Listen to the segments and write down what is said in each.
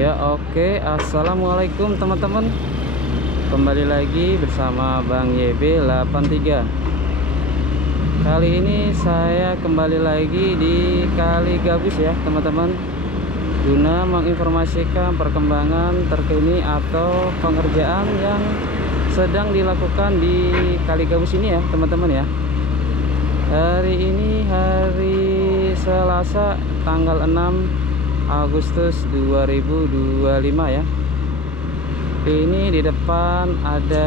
Ya oke, assalamualaikum teman-teman. Kembali lagi bersama Bang YB83. Kali ini saya kembali lagi di Kali Gabus ya teman-teman, guna menginformasikan perkembangan terkini atau pengerjaan yang sedang dilakukan di Kali Gabus ini ya teman-teman ya. Hari ini hari Selasa tanggal 6 Agustus 2025 ya. Ini di depan ada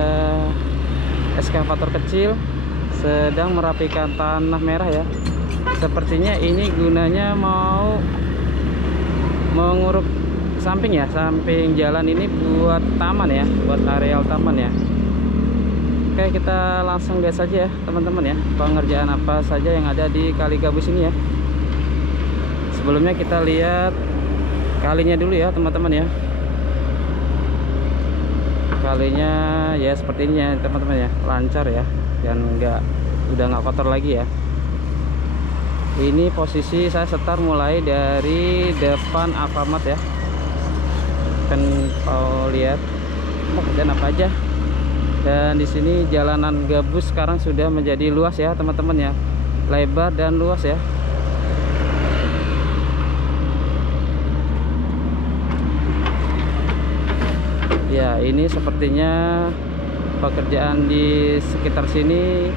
eskavator kecil sedang merapikan tanah merah ya. Sepertinya ini gunanya mau menguruk samping ya, samping jalan ini buat taman ya, buat areal taman ya. Oke, kita langsung lihat saja ya teman-teman ya, pengerjaan apa saja yang ada di Kali Gabus ini ya. Sebelumnya kita lihat kalinya dulu ya teman-teman ya. Kalinya ya seperti ini ya teman-teman ya, lancar ya, dan udah nggak kotor lagi ya. Ini posisi saya setar mulai dari depan Alfamart ya. Kan kalau lihat pekerjaan apa aja. Dan di sini jalanan gabus sekarang sudah menjadi luas ya teman-teman ya, lebar dan luas ya. Ya, ini sepertinya pekerjaan di sekitar sini,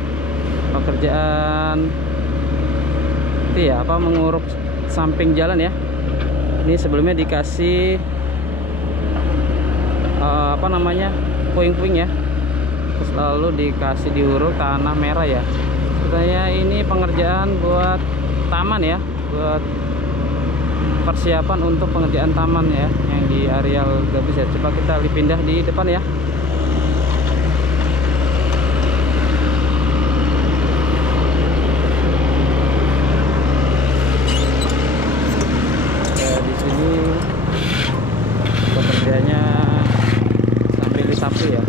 pekerjaan itu ya, menguruk samping jalan ya. Ini sebelumnya dikasih puing-puing ya, terus lalu dikasih diuruk tanah merah ya. Sebenarnya ini pengerjaan buat taman ya, buat persiapan untuk pengerjaan taman ya yang di areal Gabus ya. Coba kita pindah di depan ya. Di sini pekerjaannya sambil disapu ya,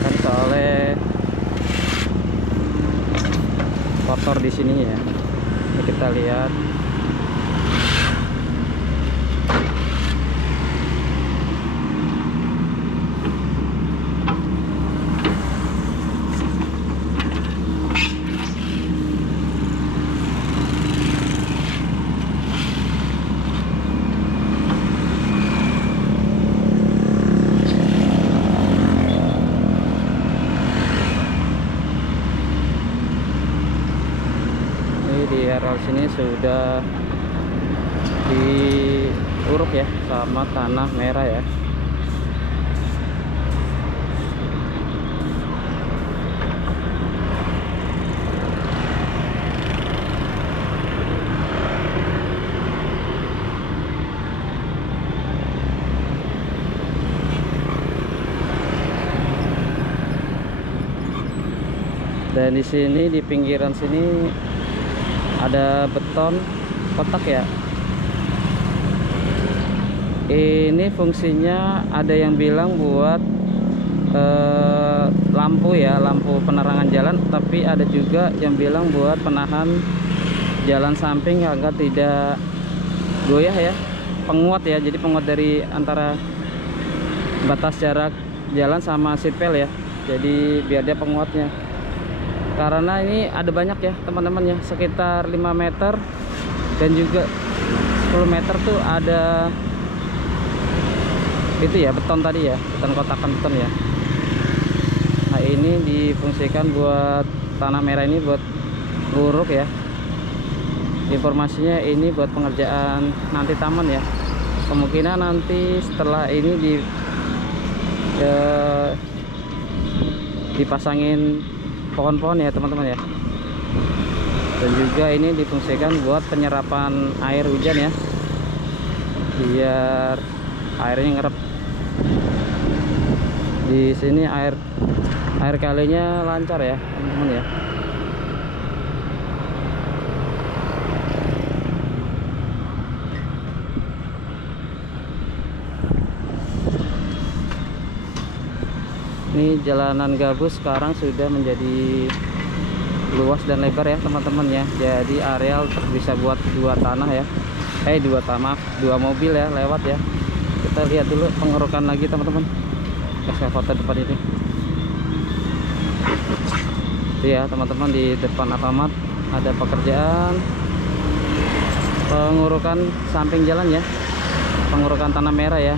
kan soalnya kotor di sini ya. Ini kita lihat. Di areal sini sudah diuruk ya sama tanah merah ya. Dan di sini di pinggiran sini ada beton kotak ya. Ini fungsinya ada yang bilang buat lampu ya, lampu penerangan jalan, tapi ada juga yang bilang buat penahan jalan samping agar tidak goyah ya, penguat ya. Jadi penguat dari antara batas jarak jalan sama seatbelt ya, jadi biar dia penguatnya. Karena ini ada banyak ya teman-teman ya, sekitar 5 meter dan juga 10 meter tuh ada itu ya, beton tadi ya, beton kotakan beton ya. Nah ini difungsikan buat tanah merah ini buat nguruk ya. Informasinya ini buat pengerjaan nanti taman ya. Kemungkinan nanti setelah ini dipasangin pohon-pohon ya teman-teman ya. Dan juga ini difungsikan buat penyerapan air hujan ya, biar airnya ngerep. Di sini air kalinya lancar ya teman-teman ya. Ini jalanan gabus sekarang sudah menjadi luas dan lebar ya teman-teman ya. Jadi areal bisa buat dua tanah ya, dua mobil ya lewat ya. Kita lihat dulu pengerukan lagi teman-teman, ekskavator depan ini. Itu ya teman-teman, di depan Alfamart ada pekerjaan pengurukan samping jalan ya, pengurukan tanah merah ya.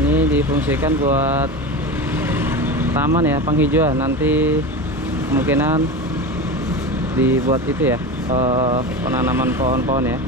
Ini difungsikan buat taman ya, penghijauan. Nanti kemungkinan dibuat itu ya, penanaman pohon-pohon ya.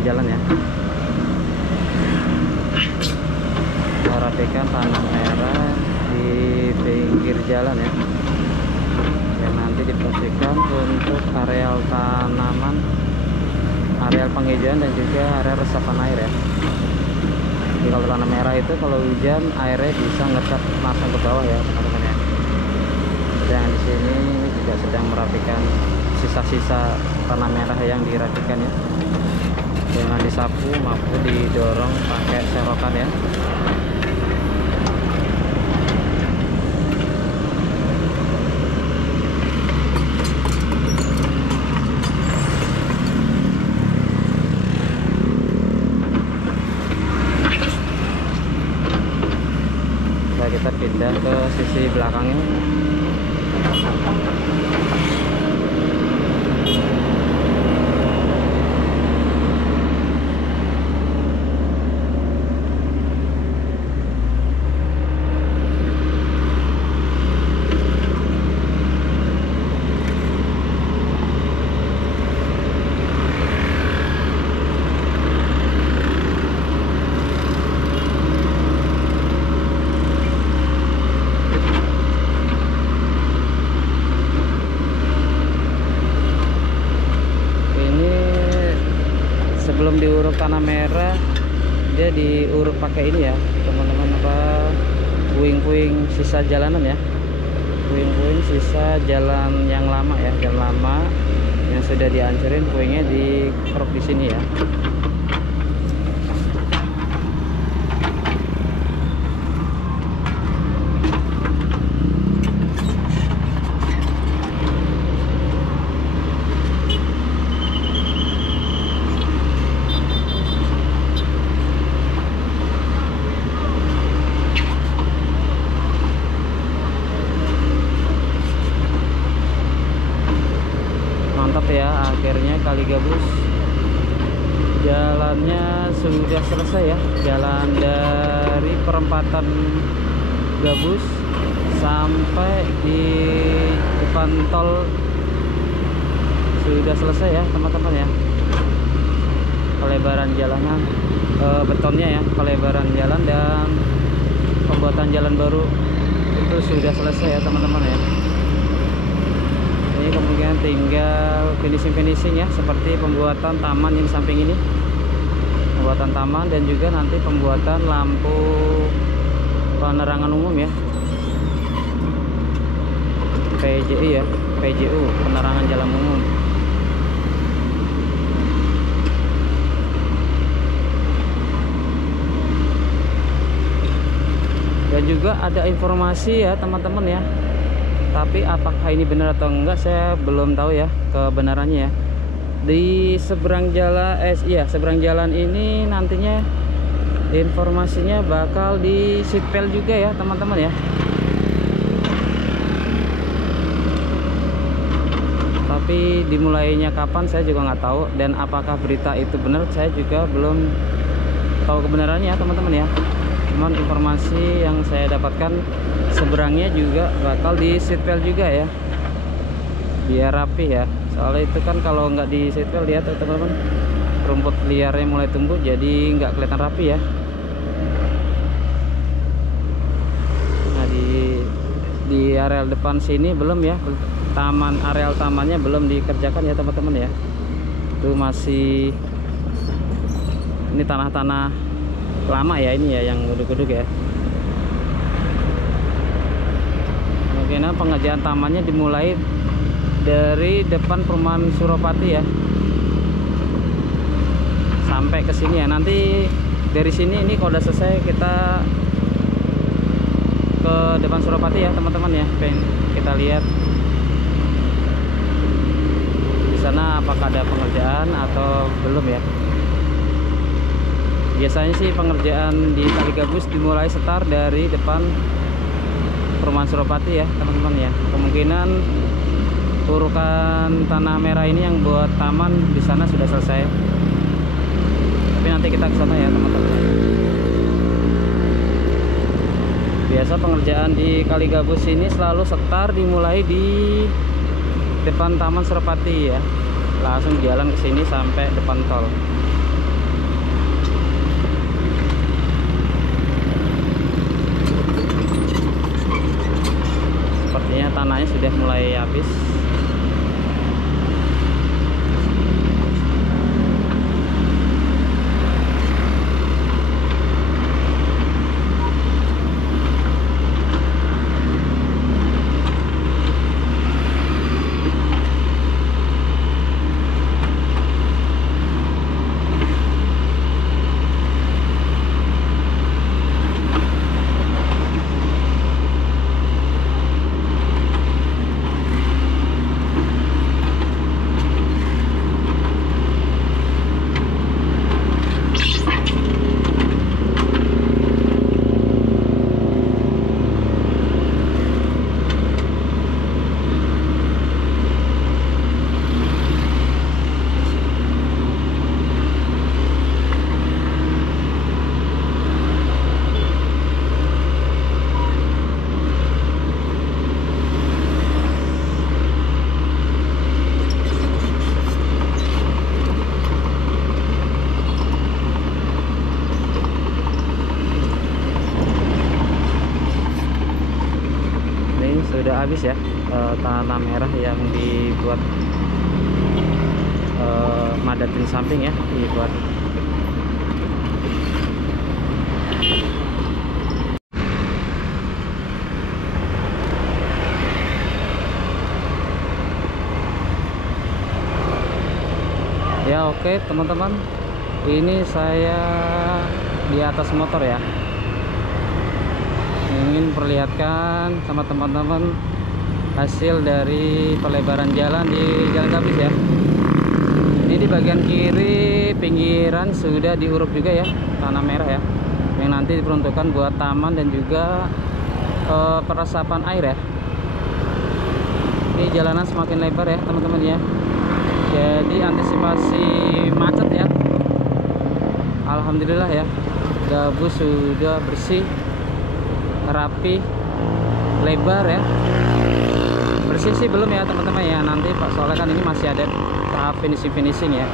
penerangan jalan ya. Merapikan tanah merah di pinggir jalan ya, yang nanti difungsikan untuk areal tanaman, areal penghijauan dan juga area resapan air ya. Jadi kalau tanah merah itu kalau hujan airnya bisa ngecat langsung ke bawah ya teman-teman ya. Dan di sini juga sedang merapikan sisa-sisa tanah merah yang dirapikan ya, dengan disapu maupun didorong pakai serokan ya. Kita pindah ke sisi belakangnya. Sebelum diuruk tanah merah, dia diuruk pakai ini ya teman-teman, apa, puing-puing sisa jalanan ya, puing-puing sisa jalan yang lama ya, jalan lama yang sudah dihancurin, puingnya dikeruk di sini ya. Mantap ya, akhirnya Kali Gabus jalannya sudah selesai ya. Jalan dari perempatan Gabus sampai di depan tol sudah selesai ya teman-teman ya. Pelebaran jalanan, betonnya ya, pelebaran jalan dan pembuatan jalan baru itu sudah selesai ya teman-teman ya. Ini kemungkinan tinggal finishing ya, seperti pembuatan taman yang samping ini, pembuatan taman dan juga nanti pembuatan lampu penerangan umum ya, PJU ya, PJU, penerangan jalan umum. Dan juga ada informasi ya teman-teman ya, tapi apakah ini benar atau enggak saya belum tahu ya kebenarannya ya. Di seberang jalan seberang jalan ini nantinya informasinya bakal di seatbelt juga ya teman-teman ya. Tapi dimulainya kapan saya juga nggak tahu, dan apakah berita itu benar saya juga belum tahu kebenarannya ya teman-teman ya. Cuman informasi yang saya dapatkan seberangnya juga bakal di seatbelt juga ya, biar rapi ya. Soalnya itu kan kalau nggak di seatbelt, lihat ya teman-teman, rumput liarnya mulai tumbuh jadi nggak kelihatan rapi ya. Nah di areal depan sini belum ya, areal tamannya belum dikerjakan ya teman-teman ya. Itu masih, ini tanah-tanah lama ya, ini ya yang guduk-guduk ya. Mungkin pengerjaan tamannya dimulai dari depan perumahan Suropati ya, sampai ke sini ya. Nanti dari sini ini kalau udah selesai kita ke depan Suropati ya teman-teman ya. Pengen kita lihat di sana apakah ada pengerjaan atau belum ya. Biasanya sih pengerjaan di Kali Gabus dimulai start dari depan perumahan Suropati ya teman-teman ya. Kemungkinan urukan tanah merah ini yang buat taman di sana sudah selesai. Tapi nanti kita ke sana ya teman-teman. Biasa pengerjaan di Kali Gabus ini selalu start dimulai di depan Taman Suropati ya. Langsung jalan ke sini sampai depan tol. mulai habis. Sudah habis ya tanah merah yang dibuat madatin samping ya, dibuat ya. Oke teman-teman, ini saya di atas motor ya, ingin perlihatkan sama teman-teman hasil dari pelebaran jalan di Jalan Gabis ya. Ini di bagian kiri pinggiran sudah diuruk juga ya, tanah merah ya, yang nanti diperuntukkan buat taman dan juga peresapan air ya. Ini jalanan semakin lebar ya teman-teman ya, jadi antisipasi macet ya. Alhamdulillah ya, Gabus sudah bersih, rapi, lebar ya. Bersih sih belum ya teman-teman ya, nanti Pak, soalnya kan ini masih ada tahap finishing ya.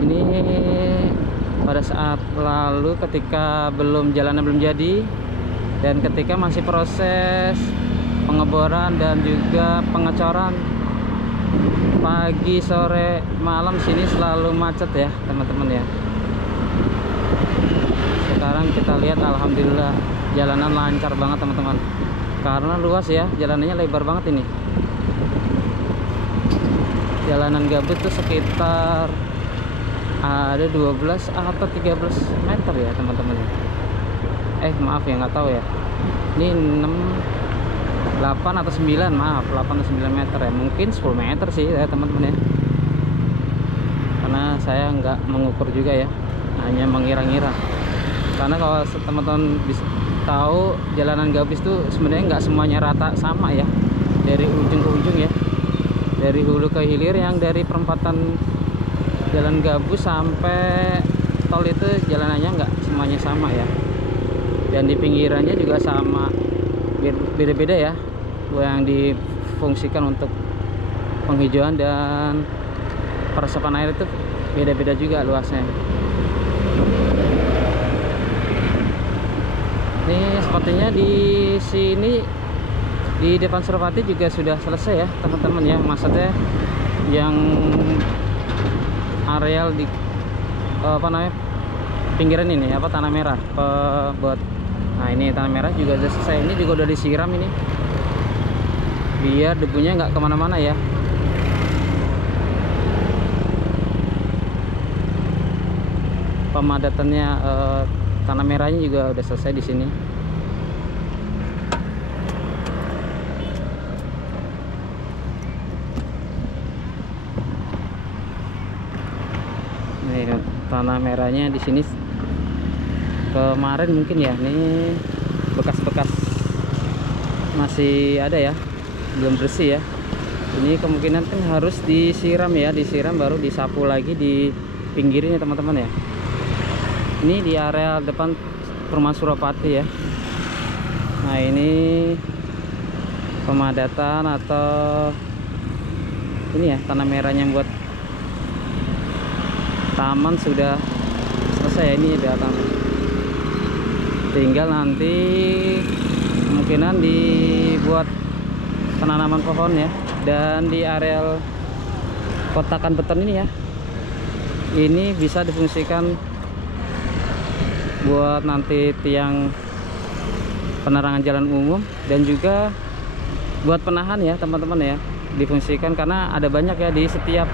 Ini pada saat lalu ketika jalannya belum jadi, dan ketika masih proses pengeboran dan juga pengecoran, pagi, sore, malam sini selalu macet ya teman-teman ya. Sekarang kita lihat alhamdulillah jalanan lancar banget teman-teman, karena luas ya, jalanannya lebar banget ini. Jalanan Gabus tuh sekitar ada 12 atau 13 meter ya teman-teman ya. Maaf ya, nggak tahu ya, ini 8 atau 9, maaf, 8 atau 9 meter ya, mungkin 10 meter sih ya teman-teman ya, karena saya nggak mengukur juga ya, hanya mengira-ngira. Karena kalau teman-teman bisa tahu, jalanan Gabis tuh sebenarnya nggak semuanya rata sama ya, dari ujung ke ujung ya, dari hulu ke hilir. Yang dari perempatan Jalan Gabus sampai tol itu jalanannya nggak semuanya sama ya, dan di pinggirannya juga sama, beda-beda ya, yang difungsikan untuk penghijauan dan peresapan air itu beda-beda juga luasnya. Ini sepertinya di sini di depan Suropati juga sudah selesai ya teman-teman ya, maksudnya yang areal di pinggiran ini tanah merah buat. Nah ini tanah merah juga sudah selesai, ini juga udah disiram ini biar debunya nggak kemana-mana ya. Pemadatannya tanah merahnya juga udah selesai di sini. Nih tanah merahnya di sini kemarin mungkin ya, ini bekas-bekas masih ada ya, belum bersih ya. Ini kemungkinan kan harus disiram ya, disiram baru disapu lagi di pinggirnya teman-teman ya. Ini di area depan Perumahan Suropati ya. Nah ini pemadatan atau ini ya, tanah merahnya buat taman sudah selesai. Ini udah taman, tinggal nanti kemungkinan dibuat penanaman pohon ya. Dan di areal kotakan beton ini ya, ini bisa difungsikan buat nanti tiang penerangan jalan umum dan juga buat penahan ya teman-teman ya, difungsikan karena ada banyak ya, di setiap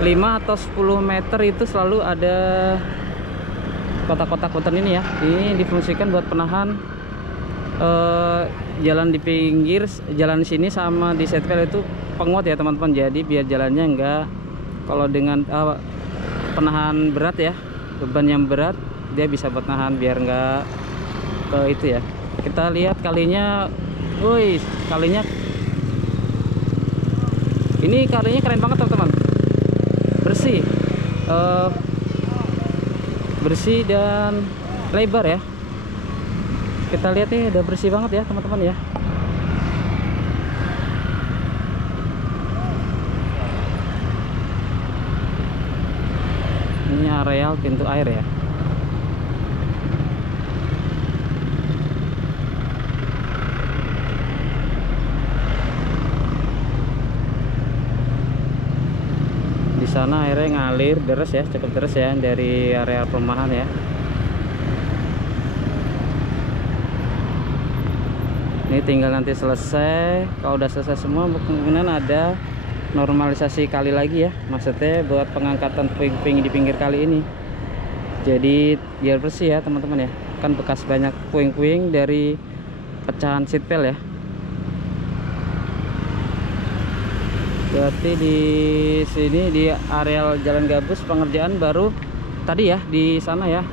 5 atau 10 meter itu selalu ada kotak-kotak beton ini ya. Ini difungsikan buat penahan jalan di pinggir jalan sini sama di setel itu penguat ya teman-teman. Jadi biar jalannya enggak, kalau dengan penahan berat ya, beban yang berat, dia bisa buat nahan biar enggak itu ya. Kita lihat kalinya, woi, kalinya ini kalinya keren banget teman-teman, bersih, bersih dan lebar ya. Kita lihat nih, udah bersih banget ya teman-teman ya. Ini areal pintu air ya. Di sana airnya ngalir deras ya, cukup deras ya dari area perumahan ya. Ini tinggal nanti selesai, kalau udah selesai semua kemungkinan ada normalisasi kali lagi ya, maksudnya buat pengangkatan puing-puing di pinggir kali ini. Jadi biar bersih ya teman-teman ya, kan bekas banyak puing-puing dari pecahan seatbelt ya. Berarti di sini di areal Jalan Gabus pengerjaan baru tadi ya, di sana ya,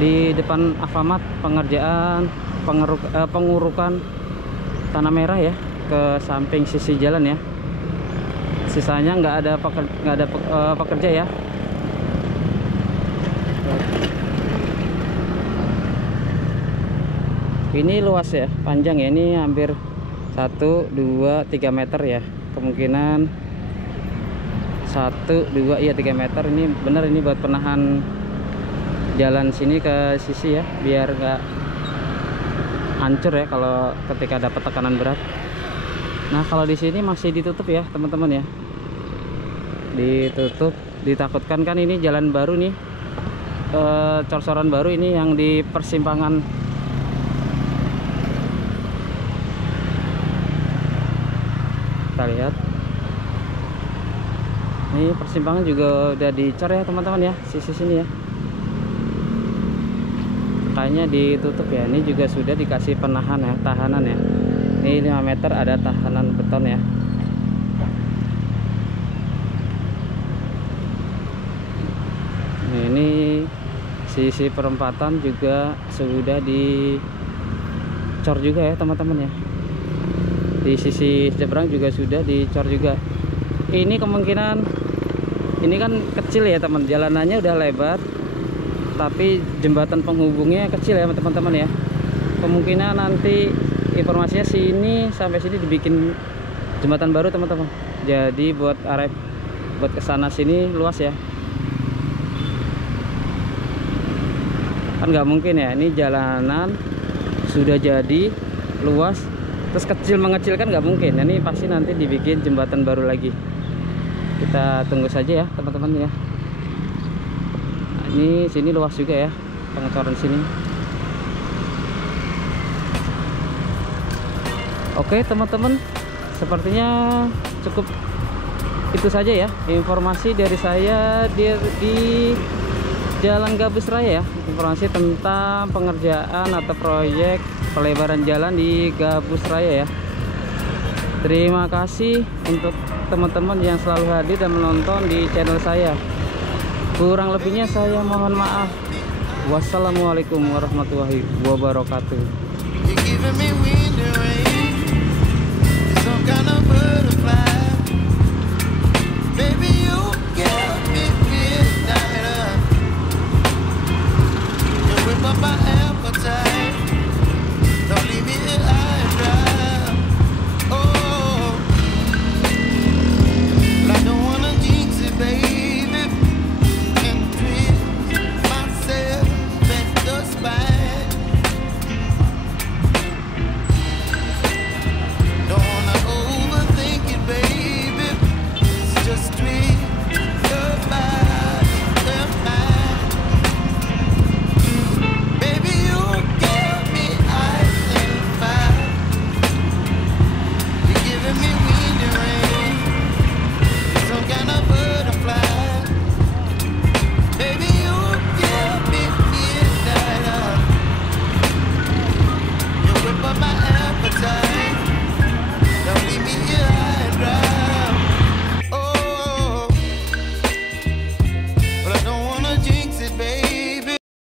di depan Alfamart, pengerjaan pengurukan tanah merah ya ke samping sisi jalan ya. Sisanya nggak ada pekerja ya. Ini luas ya, panjang ya, ini hampir 1, 2, 3 meter ya. Kemungkinan 1, 2, iya 3 meter. Ini benar, ini buat penahan jalan sini ke sisi ya, biar nggak hancur ya kalau ketika dapat tekanan berat. Nah kalau di sini masih ditutup ya teman-teman ya, ditutup, ditakutkan kan ini jalan baru nih, cor-coran baru ini yang di persimpangan. Kita lihat ini persimpangan juga udah dicor ya teman-teman ya, sisi sini ya, kayaknya ditutup ya. Ini juga sudah dikasih penahan ya, tahanan ya. Ini 5 meter ada tahanan beton ya. Ini sisi perempatan juga sudah dicor juga ya teman-teman ya. Di sisi seberang juga sudah dicor juga. Ini kemungkinan, ini kan kecil ya teman, jalanannya udah lebar tapi jembatan penghubungnya kecil ya teman-teman ya. Kemungkinan nanti informasinya sini sampai sini dibikin jembatan baru teman-teman. Jadi buat area buat kesana sini luas ya. Kan nggak mungkin ya, ini jalanan sudah jadi luas terus kecil mengecil, kan nggak mungkin. Ini pasti nanti dibikin jembatan baru lagi. Kita tunggu saja ya teman-teman ya. Ini sini luas juga ya pengecoran sini. Oke teman-teman, sepertinya cukup itu saja ya informasi dari saya di Jalan Gabus Raya ya, informasi tentang pengerjaan atau proyek pelebaran jalan di Gabus Raya ya. Terima kasih untuk teman-teman yang selalu hadir dan menonton di channel saya. Kurang lebihnya saya mohon maaf. Wassalamualaikum warahmatullahi wabarakatuh.